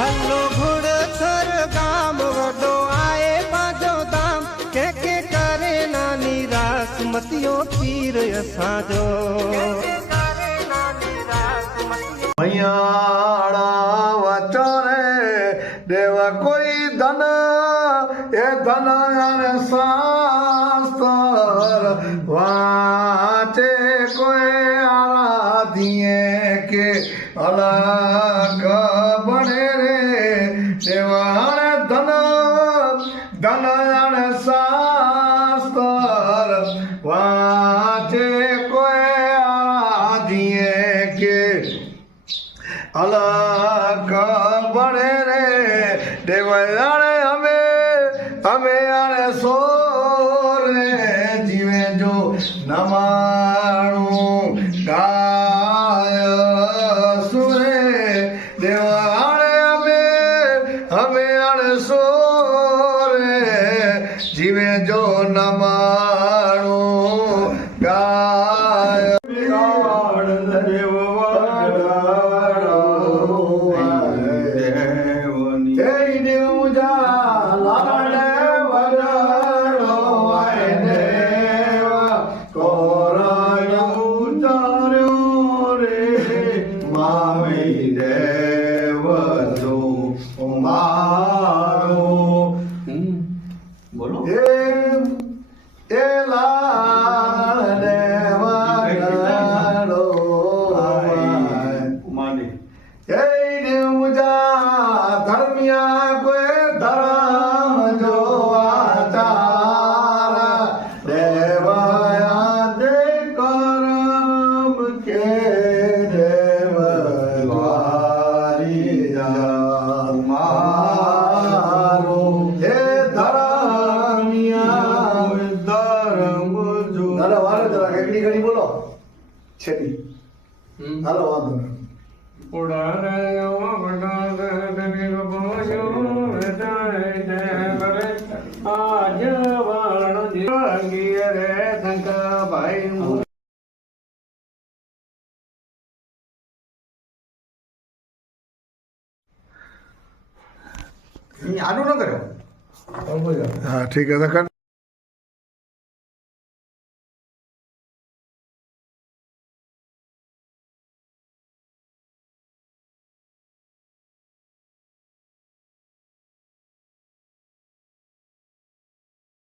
hello ઘોડથર ગામ વડો આએ બાજો દામ કે કરે નાની રાસ મતિયો પીર સાજો મૈયાળા વચરે દેવ કોઈ ધન એ ધન અને શાસ્ત્ર વાંચે કોઈ આરાધીએ કે અલગ બને રે દેવાણે ધન ધન અને શાસ્ત્ર વાંચે કોઈ આરાધીએ કે અલગ બને રે દેવાણે અમે આને સોરે જીવે જો નમાણું ગાય સુરે દેવાણે અમે આને સોરે જીવે જો નમાણું ગાય દેવ બોલો એ લાલ દેવાડો માની એ દેવજા ધર્મિયા કોઈ ધર્મ જો આચાર દેવાયા દે કરમ કે દેવ દ્વારી જા મારો હે ઘડી બોલો છેડી હાલો વાંધો આનું ન કર્યો हाँ ठीक है